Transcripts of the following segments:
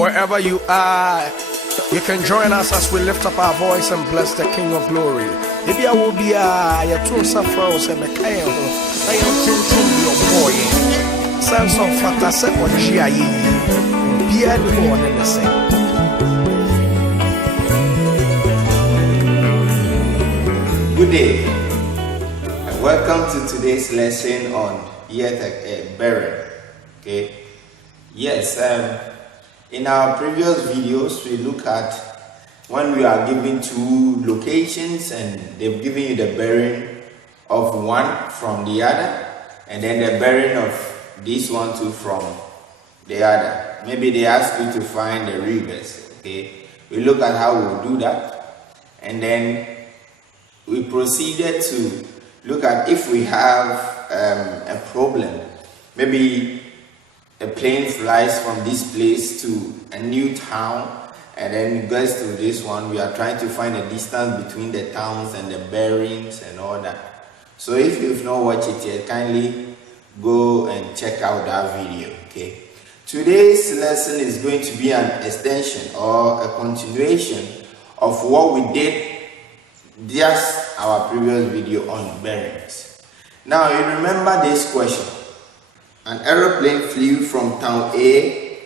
Wherever you are, you can join us as we lift up our voice and bless the King of Glory. Maybe I will be a true suffers and a kind of your boy. Sense of Fatase or Gia, be anyone in the same. Good day, and welcome to today's lesson on yet burial. Okay, yes. In our previous videos, we look at when we are given two locations and they've given you the bearing of one from the other, and then the bearing of this one too from the other. Maybe they ask you to find the rivers. Okay, we look at how we'll do that, and then we proceeded to look at if we have a problem. Maybe a plane flies from this place to a new town, and then it goes to this one. We are trying to find the distance between the towns and the bearings and all that. So if you've not watched it yet, kindly go and check out that video. Okay. Today's lesson is going to be an extension or a continuation of what we did just our previous video on bearings. Now you remember this question. An aeroplane flew from town A,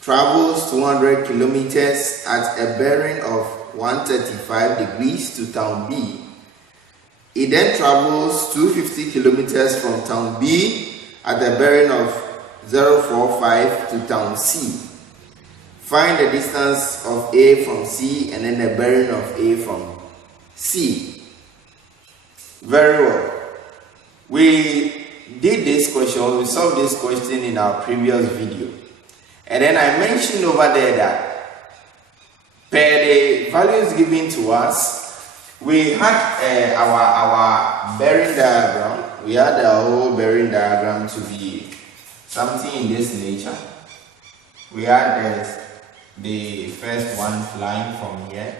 travels 200 kilometers at a bearing of 135 degrees to town B. It then travels 250 kilometers from town B at a bearing of 045 to town C. Find the distance of A from C and then the bearing of A from C. Very well. We did this question, we solved this question in our previous video. And then I mentioned over there that per the values given to us, we had our bearing diagram. We had our whole bearing diagram to be something in this nature. We had the first one flying from here.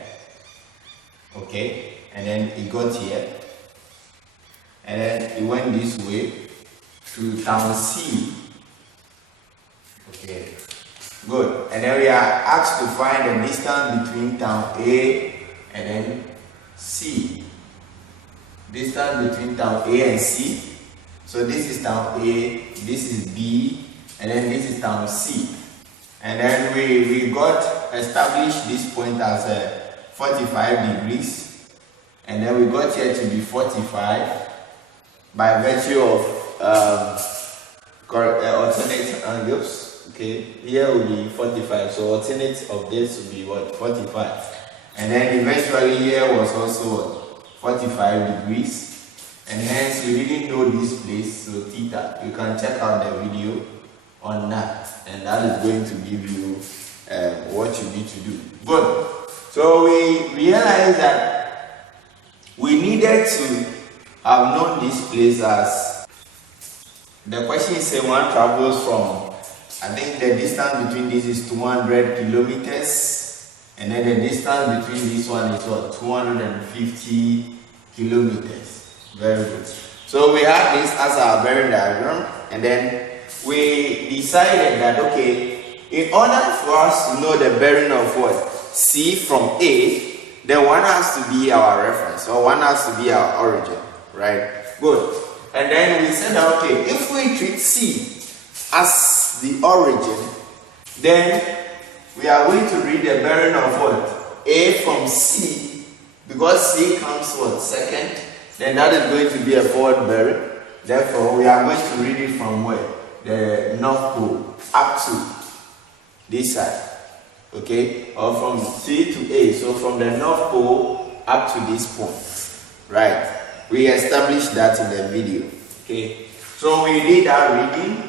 Okay, and then it got here. And then it went this way to town C. Okay, good. And then we are asked to find the distance between town A and then C. Distance between town A and C. So this is town A, this is B, and then this is town C. And then we got established this point as 45 degrees. And then we got here to be 45 by virtue of alternate angles. Okay, here will be 45, so alternate of this will be what? 45. And then eventually here was also what? 45 degrees. And hence we didn't know this place, so theta. You can check out the video on that, and that is going to give you what you need to do. Good. So we realized that we needed to have known this place as, the question says one travels from, I think the distance between this is 200 kilometers, and then the distance between this one is what? 250 kilometers. Very good. So we had this as our bearing diagram, and then we decided that, okay, in order for us to know the bearing of what? C from A, then one has to be our reference, or one has to be our origin, right? Good. And then we said, okay, if we treat C as the origin, then we are going to read the bearing of what? A from C, because C comes what? Second, then that is going to be a forward bearing. Therefore, we are going to read it from where? The North Pole up to this side. Okay, or from C to A, so from the North Pole up to this point, right? We established that in the video. Okay, so we did our reading,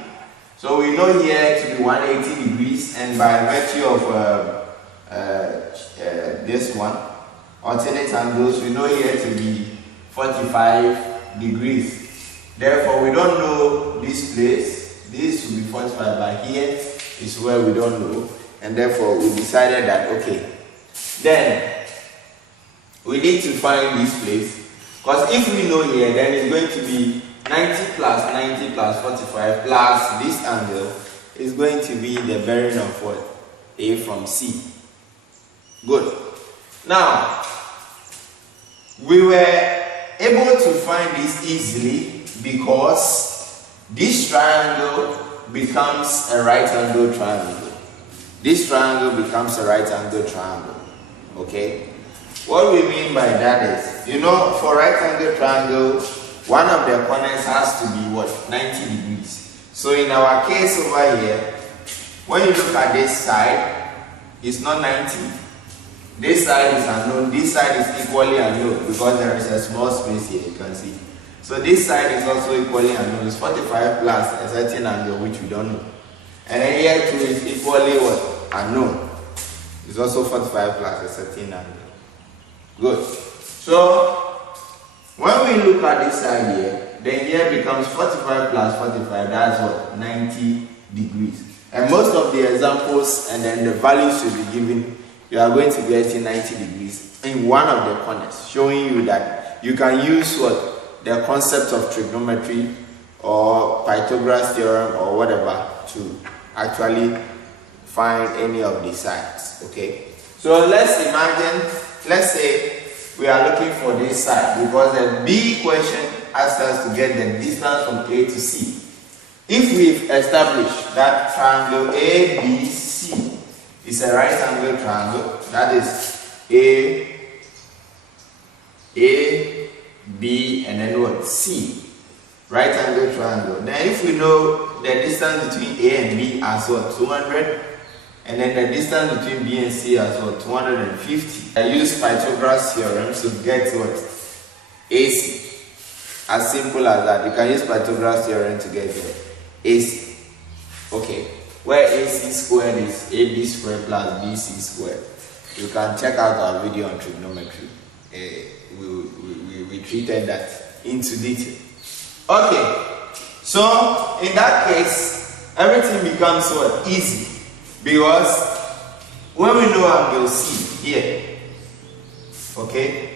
so we know here to be 180 degrees, and by virtue of this one, alternate angles, we know here to be 45 degrees. Therefore, we don't know this place. This will be 45, but here is where we don't know. And therefore, we decided that, okay, then we need to find this place. Because if we know here, then it's going to be 90 plus 90 plus 45 plus this angle is going to be the bearing of what? A from C. Good. Now, we were able to find this easily because this triangle becomes a right angle triangle. This triangle becomes a right angle triangle. Okay? What we mean by that is, you know, for right angle triangle, one of the corners has to be what? 90 degrees. So in our case over here, when you look at this side, it's not 90. This side is unknown. This side is equally unknown because there is a small space here, you can see. So this side is also equally unknown. It's 45 plus a certain angle which we don't know. And then here too is equally what? Unknown. It's also 45 plus a certain angle. Good. So when we look at this side here, then here becomes 45 plus 45. That's what? 90 degrees. And most of the examples and then the values should be given. You are going to get 90 degrees in one of the corners, showing you that you can use what? The concept of trigonometry or Pythagoras theorem or whatever to actually find any of these sides. Okay? So let's imagine, let's say we are looking for this side because the B question asks us to get the distance from A to C. If we've established that triangle ABC is a right angle triangle, that is A, B, and then what? C. Right angle triangle. Then if we know the distance between A and B as what? 200. And then the distance between B and C as well, 250. I use Pythagoras theorem to get what? AC. As simple as that. You can use Pythagoras theorem to get the AC. Okay. Where AC squared is AB squared plus BC squared. You can check out our video on trigonometry. We treated that into detail. Okay. So in that case, everything becomes what? Easy. Because when we know angle C here, okay,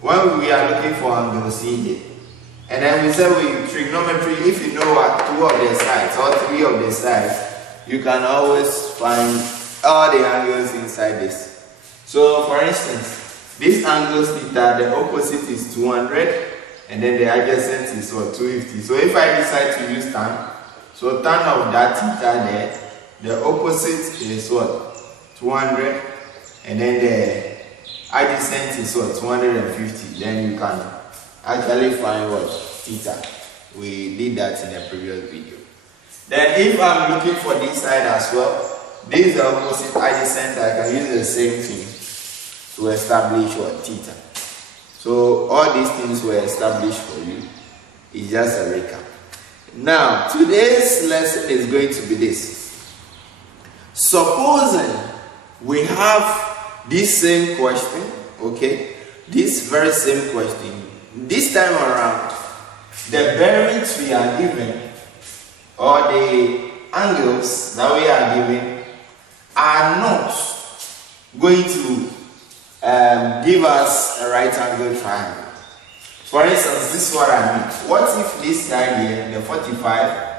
when we are looking for angle C here, and then we say with trigonometry, if you know what 2 of the sides or 3 of the sides, you can always find all the angles inside this. So for instance, this angle theta, the opposite is 200, and then the adjacent is what? 250. So if I decide to use tan, so tan of that theta there, the opposite is what? 200, and then the adjacent is what? 250. Then you can actually find what? Theta. We did that in the previous video. Then if I'm looking for this side as well, this is the opposite adjacent. I can use the same thing to establish what? Theta. So all these things were established for you. It's just a recap. Now, today's lesson is going to be this. Supposing we have this same question, okay, this very same question, this time around, the bearings we are given or the angles that we are given are not going to give us a right angle triangle. For instance, this is what I mean. What if this side here, the 45,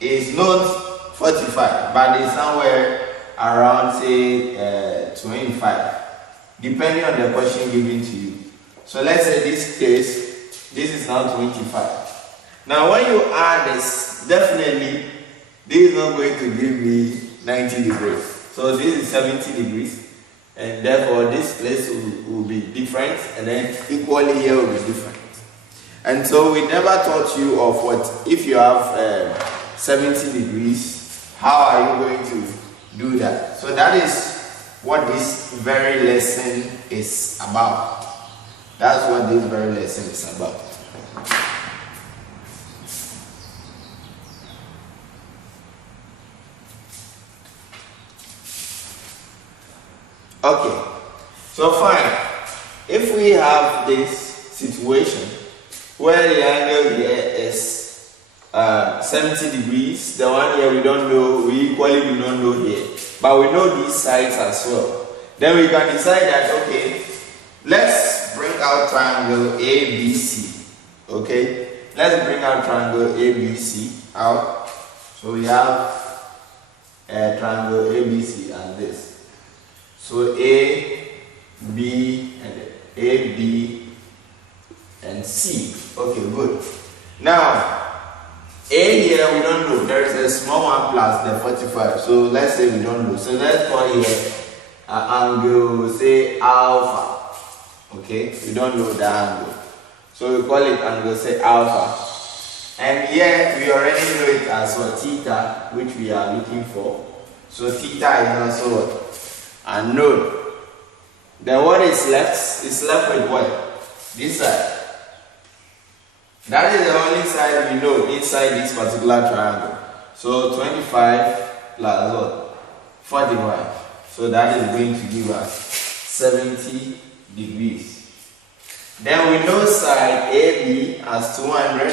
is not 45, but it's somewhere around say 25, depending on the question given to you. So let's say this case, this is now 25. Now when you add this, definitely this is not going to give me 90 degrees. So this is 70 degrees, and therefore this place will be different, and then equally here will be different. And so we never taught you of what if you have 70 degrees. How are you going to do that? So that is what this very lesson is about. That's what this very lesson is about. Okay, so fine. If we have this situation where the angle here is 70 degrees, the one here we don't know, we equally do not know here, but we know these sides as well. Then we can decide that, okay, let's bring out triangle ABC. Okay, let's bring out triangle ABC out. So we have triangle ABC and this. So A, B, and C. Okay, good. Now, A here we don't know. There is a small one plus the 45. So let's say we don't know. So let's call here angle, say alpha. Okay, we don't know the angle. So we call it angle, say alpha. And here we already know it as what? Theta, which we are looking for. So theta is also what? Unknown. Then what is left? Is left with what? This side. That is the only side we know inside this particular triangle. So 25 plus what? 45. So that is going to give us 70 degrees. Then we know side AB as 200.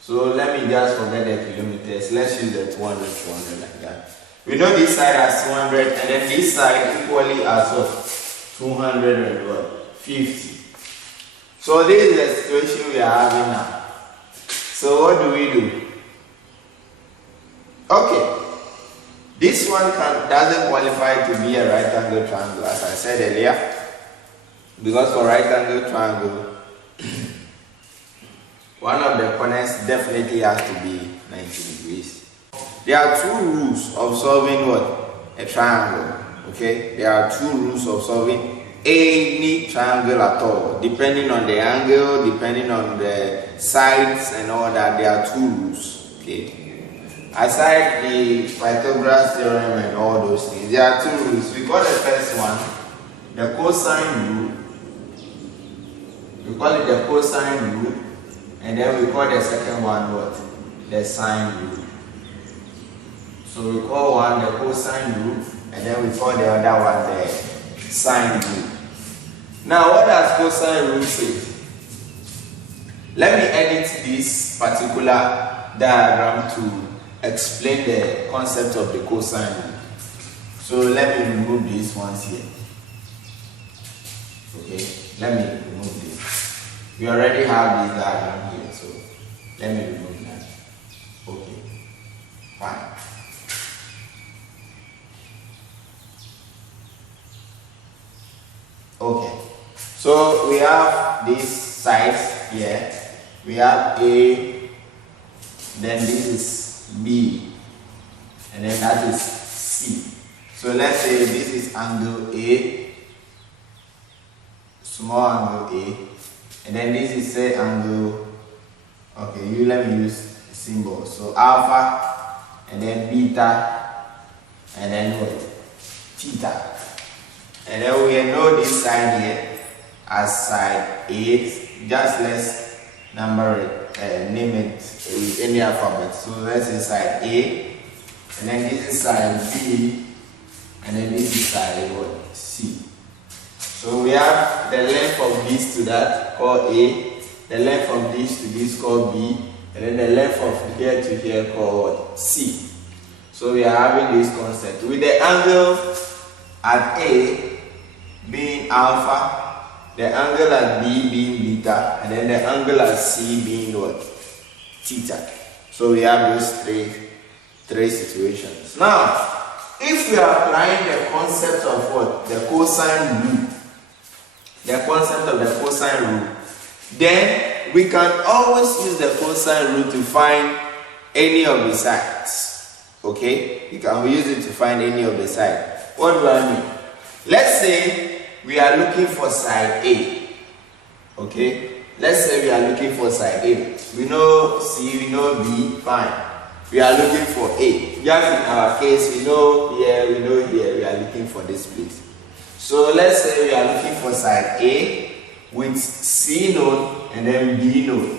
So let me just forget the kilometers. Let's use the 200 like that. We know this side as 200 and then this side equally as what? 250. So this is the situation we are having now. So what do? Okay. This one doesn't qualify to be a right angle triangle, as I said earlier. Because for right angle triangle, one of the corners definitely has to be 90 degrees. There are two rules of solving what? A triangle. Okay? There are two rules of solving any triangle at all. Depending on the angle, depending on the sides and all that, there are two rules. Okay? Aside the Pythagoras theorem and all those things, there are two rules. We call the first one the cosine rule. We call it the cosine rule. And then we call the second one what? The sine rule. So we call one the cosine rule, and then we call the other one the sine rule. Now, what does cosine rule say? Let me edit this particular diagram to explain the concept of the cosine rule. So let me remove these ones here. Okay, let me remove this. We already have this diagram here, so let me remove that. Okay, fine. Okay, so we have these sides here. We have A, then this is B, and then that is C. So let's say this is angle A, small angle A, and then this is say angle, okay, let me use symbol. So alpha, and then beta, and then what? Theta. And then we know this side here as side 8. Just let's number it, name it with any alphabet. So let's say side A, and then this is side B, and then this is side what? C. So we have the length of this to that called A, the length from this to this called B, and then the length of here to here called what? C. So we are having this concept with the angle at A being alpha, the angle at B being beta, and then the angle at C being what? Theta. So we have those three situations. Now, if we are applying the concept of what? The cosine rule. The concept of the cosine rule. Then we can always use the cosine rule to find any of the sides. Okay? We can use it to find any of the sides. What do I mean? Let's say we are looking for side A. Okay? Let's say we are looking for side A. We know C, we know B, fine. We are looking for A. Just in our case, we know here, we are looking for this place. So let's say we are looking for side A with C known and then B known.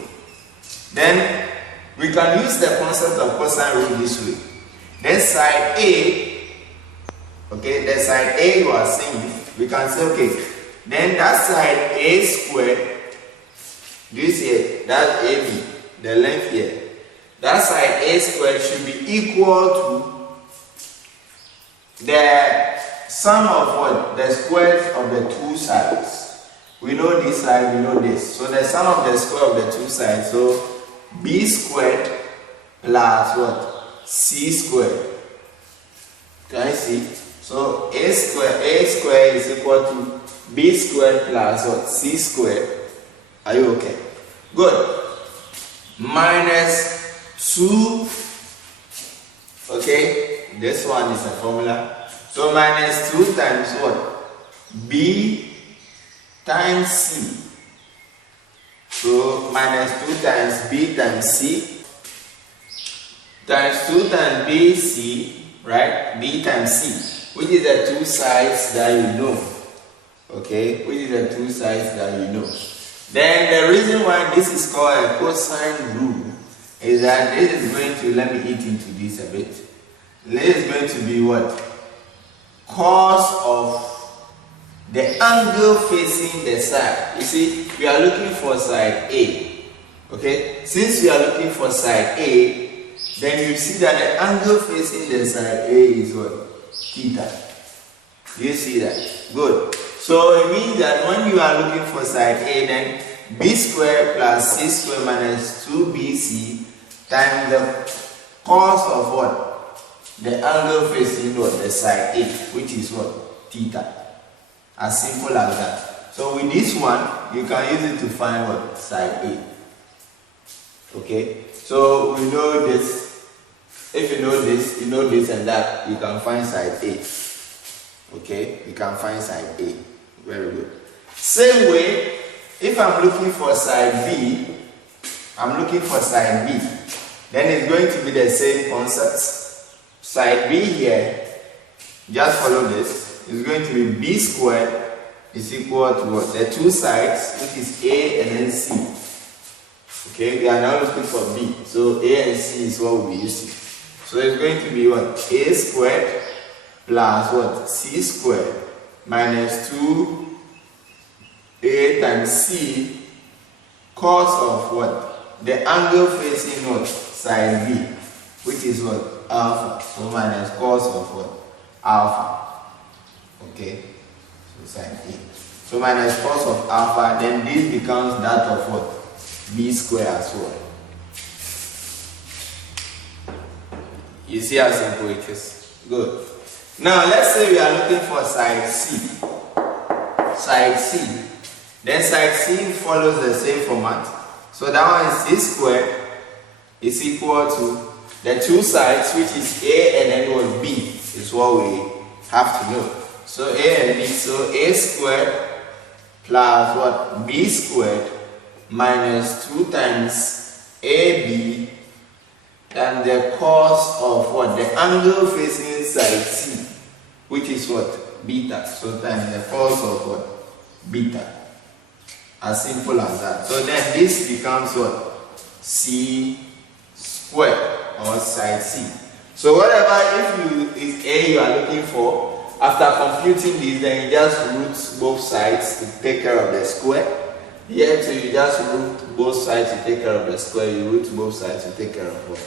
Then we can use the concept of cosine rule this way. Then side A, okay, the side A you are seeing, we can say, okay, then that side A squared, this here, that's AB, the length here. That side A squared should be equal to the sum of what? The squares of the two sides. We know this side, we know this. So the sum of the square of the two sides. So B squared plus what? C squared Can you see? So a square is equal to b squared plus what? C squared. Are you okay? Good. Minus 2. Okay, this one is a formula. So minus 2 times what? B times C. So minus 2 times B times C times 2 times BC, right? B times C, which is the two sides that you know. Okay, which is the two sides that you know. Then the reason why this is called a cosine rule is that this is going to, let me eat into this a bit. This is going to be what? Cos of the angle facing the side. You see, we are looking for side A. Okay, since we are looking for side A, then you see that the angle facing the side A is what? Theta. Do you see that? Good. So it means that when you are looking for side A, then b squared plus c squared minus 2bc times the cos of what? The angle facing what? The side A, which is what? Theta. As simple as that. So with this one, you can use it to find what? Side A. Okay? So we know this. If you know this, you know this and that, you can find side A. Okay? You can find side A. Very good. Same way, if I'm looking for side B, then it's going to be the same concept. Side B here, just follow this, is going to be b squared is equal to what? The two sides, which is A and then C. Okay, we are now looking for B. So A and C is what we use. So it's going to be what? A squared plus what? C squared minus 2A times C cos of what? The angle facing what? Side B, which is what? Alpha. So minus cos of what? Alpha. Okay? So side A. So minus cos of alpha, then this becomes that of what? B squared as well. You see how simple it is? Good. Now let's say we are looking for side C. Side C. Then side C follows the same format. So that one is C squared is equal to the two sides, which is A and then what? B is what we have to know. So A and B. So A squared plus what? B squared minus 2 times AB and the cos of what? The angle facing side C, which is what? Beta. So times the cos of what? Beta. As simple as that. So then this becomes what? C squared or side C. So whatever is A you are looking for, after computing this, then you just root both sides to take care of the square. Here too, you just root both sides to take care of the square. You root both sides to take care of what?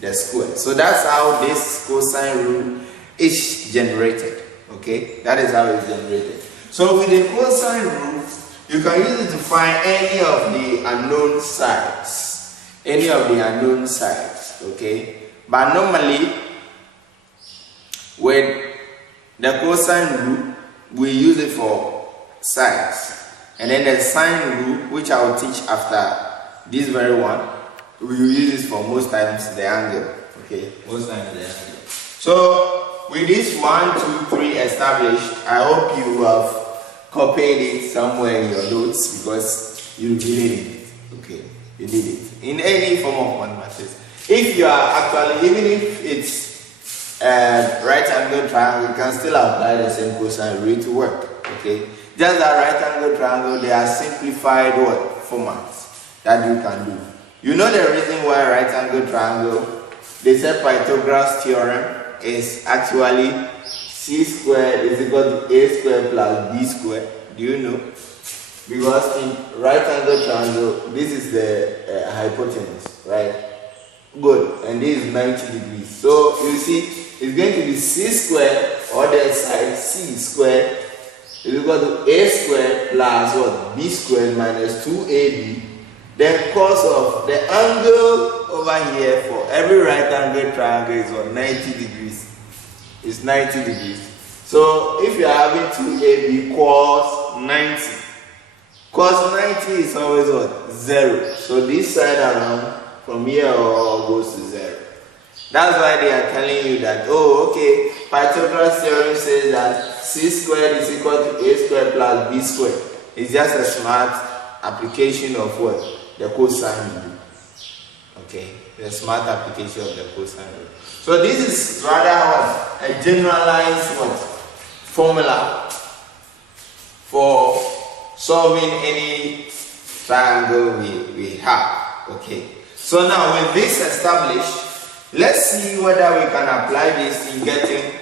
The square. So that's how this cosine rule is generated. Okay, that is how it's generated. So with the cosine rule, you can use it to find any of the unknown sides. Any of the unknown sides. Okay, but normally with the cosine rule, we use it for sides. And then the sine rule, which I will teach after this very one, we will use this for most times the angle. Okay, most times the angle. So with this 1, 2, 3 established, I hope you have copied it somewhere in your notes because you did it. Okay, you did it in any form of mathematics. If you are actually, even if it's right angle triangle, you can still apply the same cosine rule to work. Okay. Just that right angle triangle, they are simplified what? Formats that you can do. You know the reason why right angle triangle, they say Pythagoras theorem is actually C squared is equal to A squared plus B squared. Do you know? Because in right angle triangle, this is the hypotenuse, right? Good. And this is 90 degrees. So you see, it's going to be C squared or the side C squared is equal to A squared plus what? B squared minus 2AB. Then cos of the angle over here for every right angle triangle is what? 90 degrees. is 90 degrees. So if you are having 2AB cos 90, cos 90 is always what? 0. So this side around from here all goes to 0. That's why they are telling you that, oh, okay, Pythagoras theorem says that c squared is equal to a squared plus b squared. It's just a smart application of what? The cosine rule. Okay, the smart application of the cosine rule. So this is rather what? A generalized what? Formula for solving any triangle we have. Okay, so now with this established, let's see whether we can apply this in getting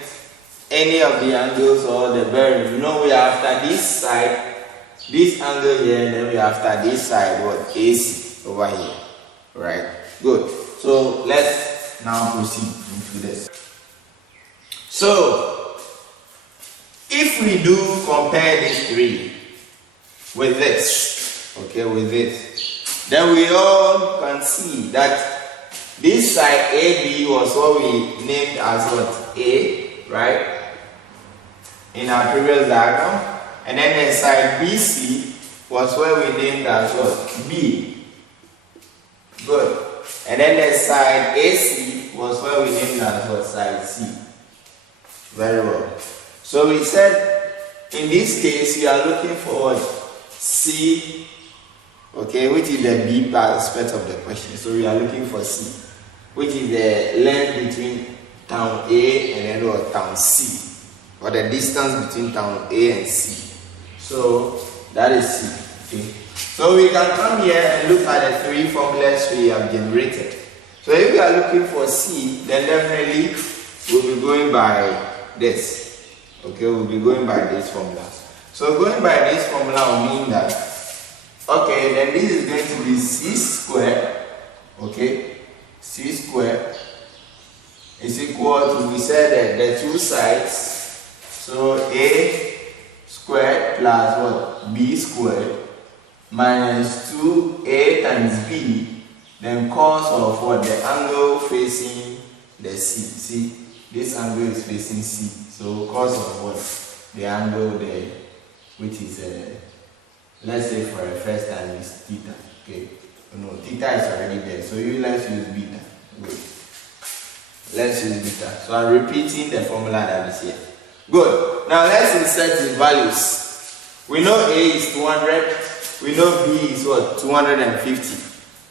any of the angles or the bearing. You know, we are after this side, this angle here, and then we are after this side, what? AC over here. Right? Good. So let's now proceed into this. So if we do compare these three with this, okay, with this, then we all can see that this side AB was what we named as what? A, right? In our previous diagram. And then the side BC was what we named as what? B. Good. And then the side AC was what we named as what? Side C. Very well. So we said in this case you are looking for what? C, okay, which is the B aspect of the question. So we are looking for C, which is the length between town A and then what? Town C, or the distance between town A and C. So that is C. Okay. So we can come here and look at the three formulas we have generated. So if we are looking for C, then definitely we'll be going by this. Okay, we'll be going by this formula. So going by this formula will mean that, okay, then this is going to be C squared, okay, C squared is equal to, we said that the two sides, so A squared plus what? B squared minus 2A times B, then cos of what? The angle facing the C. See, this angle is facing C, so cos of what? The angle there, which is let's say for the first time is theta. Okay, no, theta is already there, so let's use beta. Good. Let's use beta. So I'm repeating the formula that is here. Good. Now let's insert the values. We know A is 200. We know B is what? 250.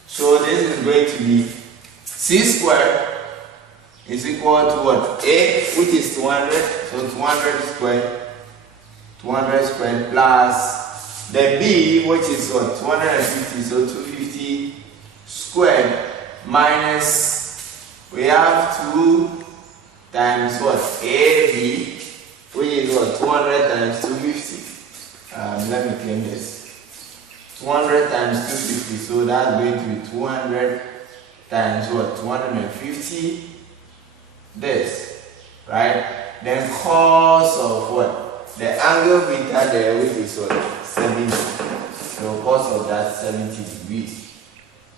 So this is going to be C squared is equal to what? A, which is 200. So 200 squared. 200 squared plus the B, which is what? 250. So 250 squared minus, we have 2 times what? AB, which is what? 200 times 250. Let me claim this. 200 times 250, so that's going to be 200 times what? 250 this, right? Then cos of what? The angle beta there, which is what? 70. So cos of that 70 degrees.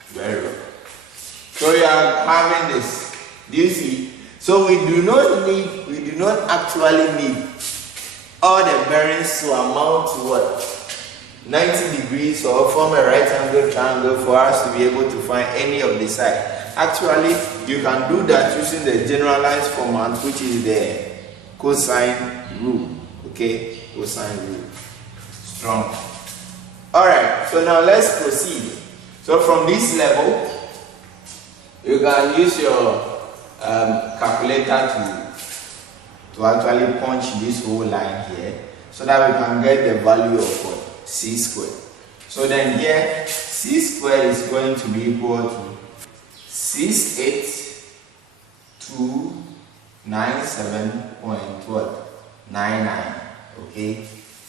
Very well. So you are having this. Do you see? So we do not actually need all the bearings to amount to what? 90 degrees or form a right angle triangle for us to be able to find any of the side. Actually, you can do that using the generalized format, which is the cosine rule. Okay, cosine rule. Strong. Alright, so now let's proceed. So from this level, you can use your calculator to actually punch this whole line here so that we can get the value of what? C squared. So then here, C squared is going to be equal to 68,297.99. Okay.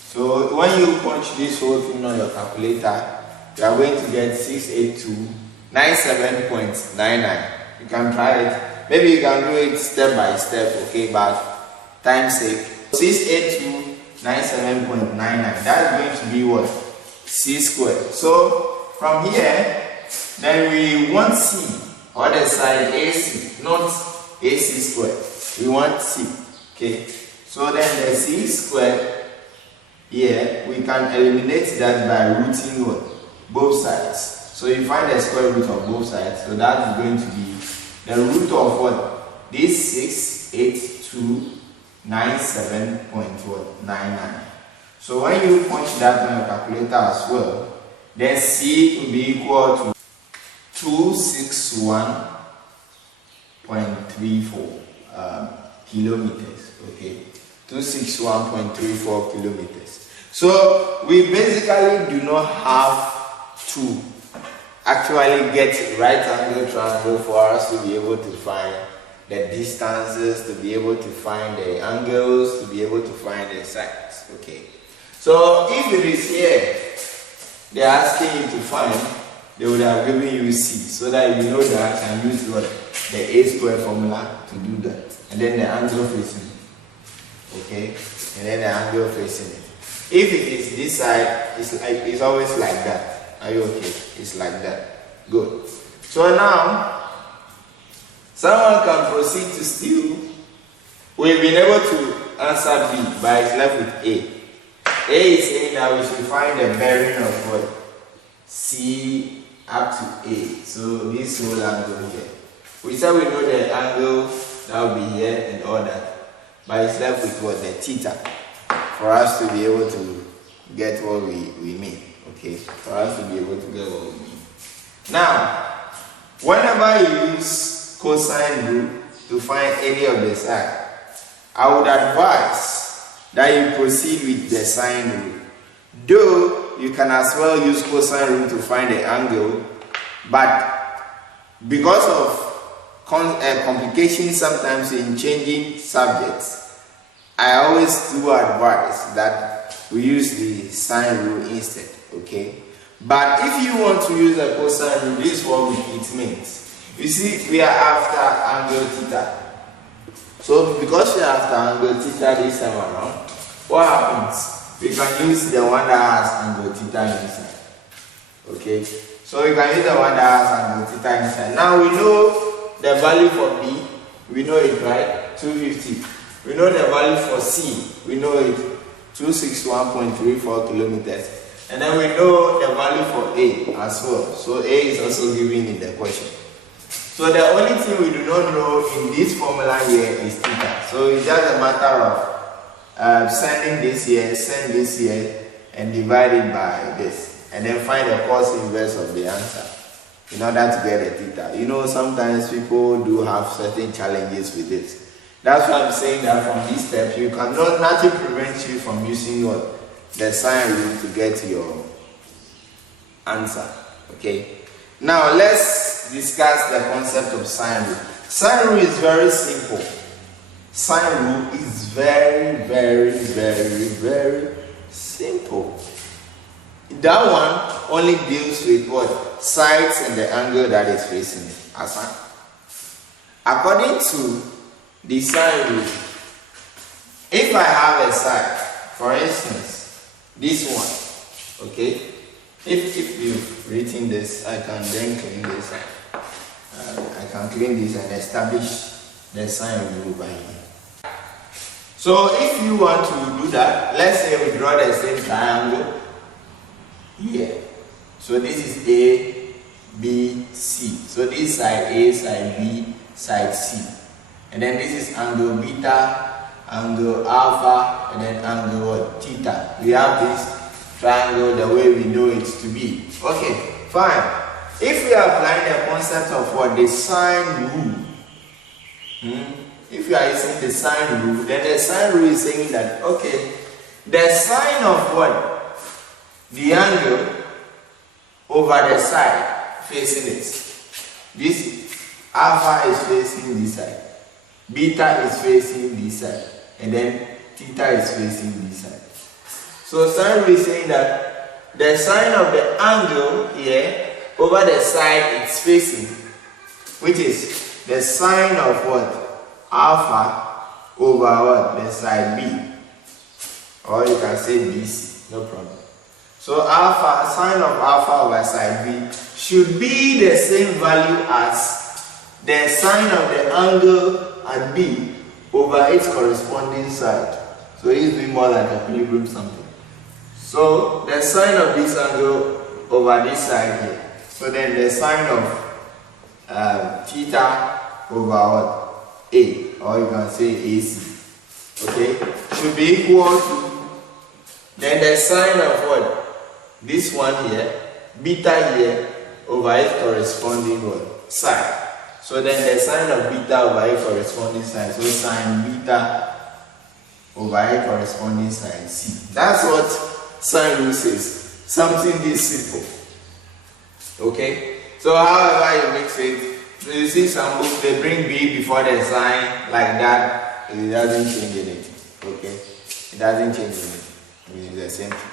So when you punch this whole thing on your calculator, you are going to get 68297.99. You can try it. Maybe you can do it step by step, okay, but time's sake. 68297.99. That's going to be what? C squared. So from here, then we want C, or the side AC, not AC squared. We want C. Okay, so then the c squared here, we can eliminate that by rooting what? Both sides. So you find the square root of both sides. So that is going to be the root of what? This 68297.99. So when you punch that on your calculator as well, then C will be equal to 261.34 kilometers. Okay, 261.34 kilometers. So we basically do not have to actually get right angle triangle for us to be able to find the distances, to be able to find the angles, to be able to find the sides. Okay, so if it is here they're asking you to find, they would have given you C, so that you know that I can use what? The A square formula to do that, and then the angle facing it. Okay, and then the angle facing it. If it is this side, it's always like that. Are you okay? It's like that. Good. So now someone can proceed to steal. We've been able to answer B, but it's left with A. A is saying that we should find the bearing of what? C up to A. So this whole angle here. We said we know the angle that will be here and all that. But it's left with what? The theta. For us to be able to get what we mean. Okay? For us to be able to get what we mean. Now, whenever you use cosine rule to find any of the side, I would advise that you proceed with the sine rule. Though you can as well use cosine rule to find the angle, but because of complications sometimes in changing subjects, I always do advise that we use the sine rule instead. Okay, but if you want to use a cosine rule, this is what it means. You see, we are after angle theta. So because we are after angle theta this time around, what happens? We can use the one that has angle theta inside. Okay, so we can use the one that has angle theta inside. Now we know the value for B, we know it, right? 250. We know the value for C, we know it, 261.34 kilometers. And then we know the value for A as well. So A is also given in the question. So the only thing we do not know in this formula here is theta. So it's just a matter of sending this here, send this here, and divide it by this. And then find the cos inverse of the answer in order to get a theta. You know, sometimes people do have certain challenges with this. That's why I'm saying that from this step, you cannot, nothing prevents you from using what? The sine rule to get your answer. Okay. Now let's discuss the concept of sine rule. Sine rule is very simple. Sine rule is very, very, very, very simple. That one only deals with what? Sides and the angle that is facing it. According to the sine rule, if I have a side, for instance, this one, okay? If you've written this, I can then clean this. I can clean this and establish the sine rule by here. So if you want to do that, let's say we draw the same triangle here. So this is A, B, C. So this side A, side B, side C. And then this is angle beta, angle alpha, and then angle what? Theta. We have this triangle the way we know it to be. Okay, fine. If we are applying the concept of what? The sine rule. If you are using the sine rule, then the sine rule is saying that, okay, the sine of what? The angle over the side facing it. This alpha is facing this side. Beta is facing this side. And then theta is facing this side. So sine rule is saying that the sine of the angle here over the side it's facing, which is the sine of what? Alpha over what? The side B. Or you can say BC, no problem. So alpha, sine of alpha over side B should be the same value as the sine of the angle at B over its corresponding side. So he's doing more like equilibrium something. So the sine of this angle over this side here. So then the sine of theta over what? A, or you can say AC. Okay, should be equal to then the sine of what? This one here, beta here over its corresponding what? Side. So then the sine of beta over its corresponding side. So sine beta over its corresponding side C. That's what sine rule says. Something this simple. Okay? So however you mix it, you see some books they bring B before the sign like that. It doesn't change anything. Okay? It doesn't change anything. It's the same thing.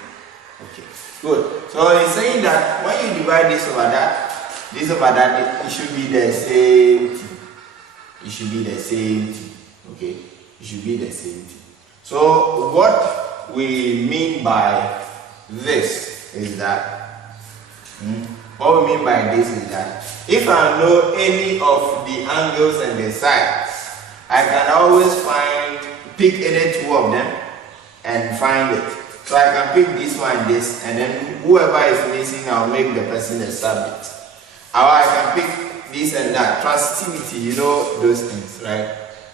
Okay. Good. So it's saying that when you divide this over that, it should be the same thing. It should be the same thing. Okay? It should be the same thing. So what we mean by this is that what we mean by this is that if I know any of the angles and the sides, I can always pick any two of them and find it. So I can pick this one, this, and then whoever is missing, I'll make the person a subject. Or I can pick this and that. Transitivity, you know those things, right?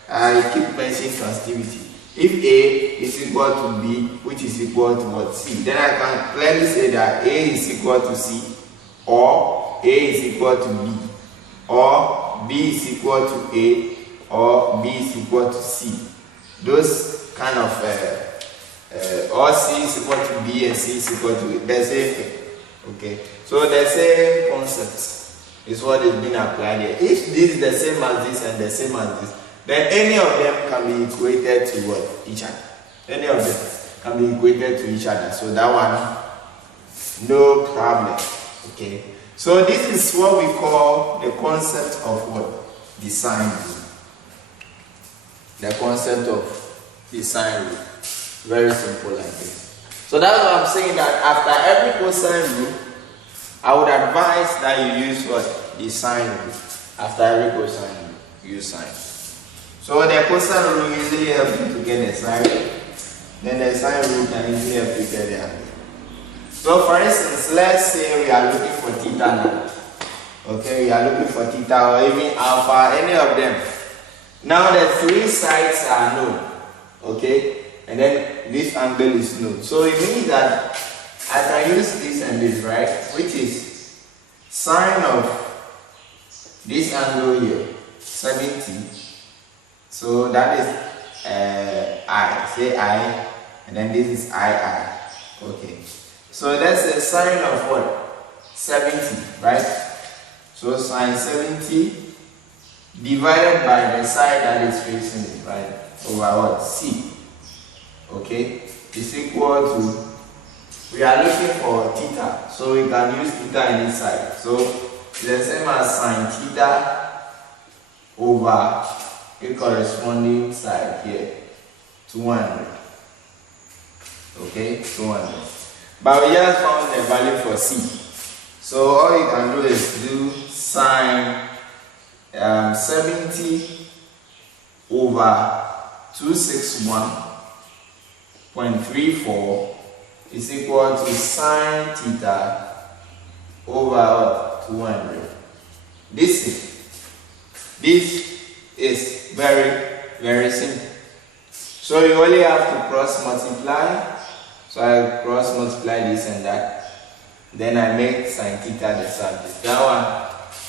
I keep mentioning transitivity. If A is equal to B, which is equal to what? C, then I can clearly say that A is equal to C, or A is equal to B, or B is equal to A, or B is equal to C. Those kind of, or C is equal to B and C is equal to the same thing. Okay, so the same concept is what is being applied here. If this is the same as this and the same as this, then any of them can be equated to what? Each other. Any of them can be equated to each other. So that one, no problem. Okay. So this is what we call the concept of what? The sine rule. The concept of the sine rule. Very simple like this. So that's why I'm saying that after every cosine rule, I would advise that you use what? The sine rule. After every cosine rule, use sine. So the cosine rule usually helps you to get the sine rule. Then the sine rule can easily help you get the angle. So for instance, let's say we are looking for theta now. Okay, we are looking for theta or even alpha, any of them. Now the three sides are known. Okay, and then this angle is known. So it means that I can use this and this, right? Which is sine of this angle here, 70. So that is I. Say I, and then this is I. Okay. So that's a sine of what? 70, right? So sine 70 divided by the side that is facing it, right? Over what? C. Okay? Is equal to, we are looking for theta. So we can use theta in this side. So it's the same as sine theta over a corresponding side here, 200. Okay, 200. But we just found the value for C. So all you can do is do sine 70 over 261.34 is equal to sine theta over 200. This is very, very simple. So you only have to cross multiply. So I cross multiply this and that. Then I make sine theta the subject. That one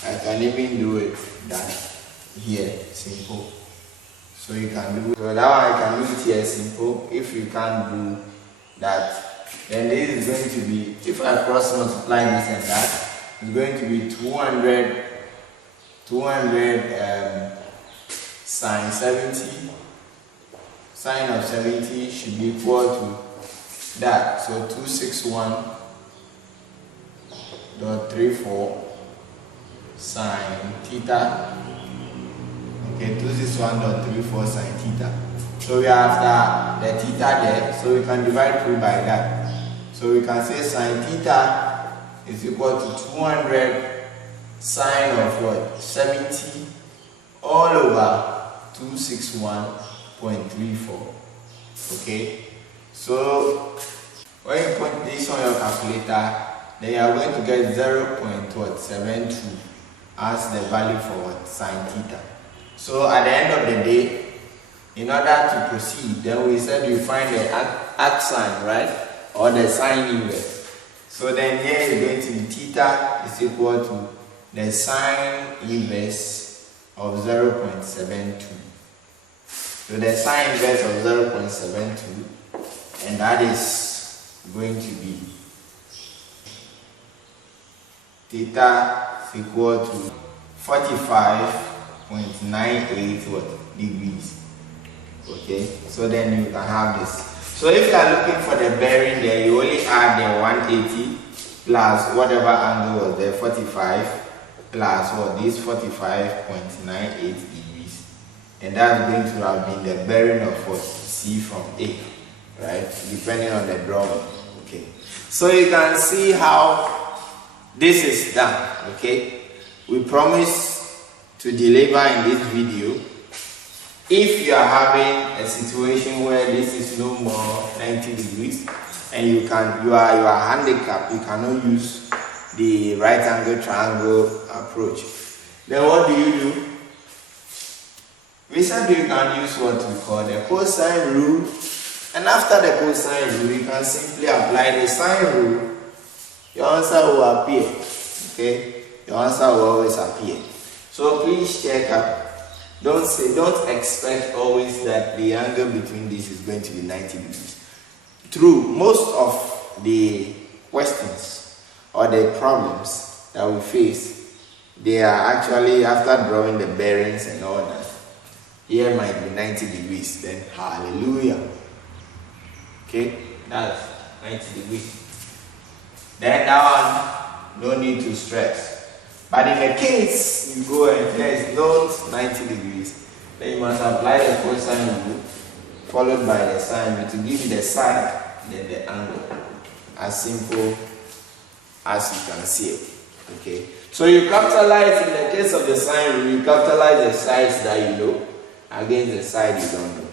I can even do it that here, simple. So you can do, so that one I can do it here simple. If you can't do that, then this is going to be, if I cross multiply this and that, it's going to be 200 sine 70. Sine of 70 should be equal to that. So 261.34 sine theta. Okay, 261.34 sine theta. So we are after the theta there, so we can divide through by that. So we can say sine theta is equal to 200 sine of what? 70 all over 261.34. 0.34. Okay, so when you put this on your calculator, then you are going to get 0.72 as the value for sine theta. So at the end of the day, in order to proceed, then we said you find the arc sine, right, or the sine inverse. So then here is going to be theta is equal to the sine inverse of 0.72. So the sine inverse of 0.72, and that is going to be theta is equal to 45.98 degrees. Okay, so then you can have this. So if you are looking for the bearing there, you only add the 180 plus whatever angle was there, 45 plus what, this 45.98 degrees, and that's going to have been the bearing of what C from A, right, depending on the drawing. Okay, so you can see how this is done. Okay, we promise to deliver in this video. If you are having a situation where this is no more 90 degrees and you are handicapped, you cannot use the right angle triangle approach, then what do? We said you can use what we call the cosine rule, and after the cosine rule you can simply apply the sine rule. Your answer will appear. Okay, your answer will always appear. So please check up. Don't expect always that the angle between this is going to be 90 degrees. True, most of the questions or the problems that we face, they are actually after drawing the bearings and all that. Here might be 90 degrees, then hallelujah. Okay, that's 90 degrees. Then that one, no need to stress. But in the case you go and there is not 90 degrees, then you must apply the cosine rule followed by the sine rule to give you the side, then the angle. As simple as you can see it. Okay. So you capitalize, in the case of the sine rule, you capitalize the sides that you know against the side you don't know.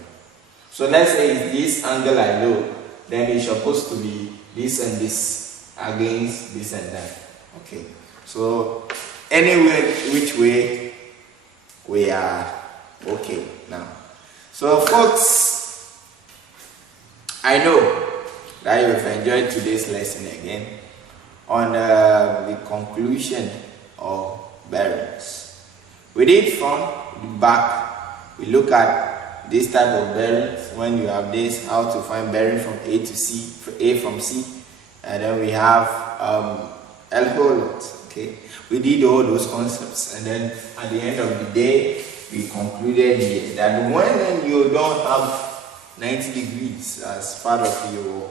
So let's say it's this angle I know, then it's supposed to be this and this against this and that. Okay. So anyway, which way we are okay now. So folks, I know that you have enjoyed today's lesson again on the conclusion of bearings. We did from the back, we look at this type of bearings. When you have this, how to find bearing from A to C, A from C, and then we have L-holds. Okay, we did all those concepts, and then at the end of the day, we concluded here that when you don't have 90 degrees as part of your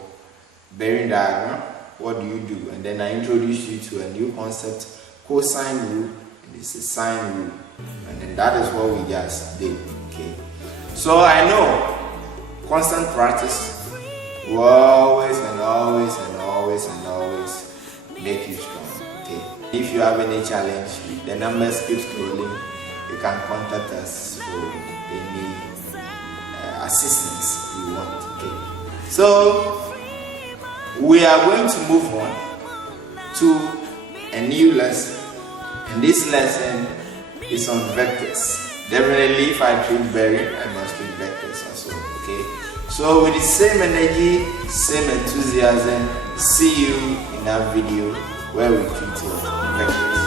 bearing diagram, what do you do? And then I introduced you to a new concept, cosine rule, and this is sine rule, and then that is what we just did. Okay, so I know constant practice will always and always and always and always make you strong. Okay. If you have any challenge, the numbers keep scrolling. You can contact us for any assistance you want. Okay. So we are going to move on to a new lesson, and this lesson is on vectors. Definitely, if I treat bearing, I must treat vectors also. Okay. So with the same energy, same enthusiasm, see you in that video where we treat vectors.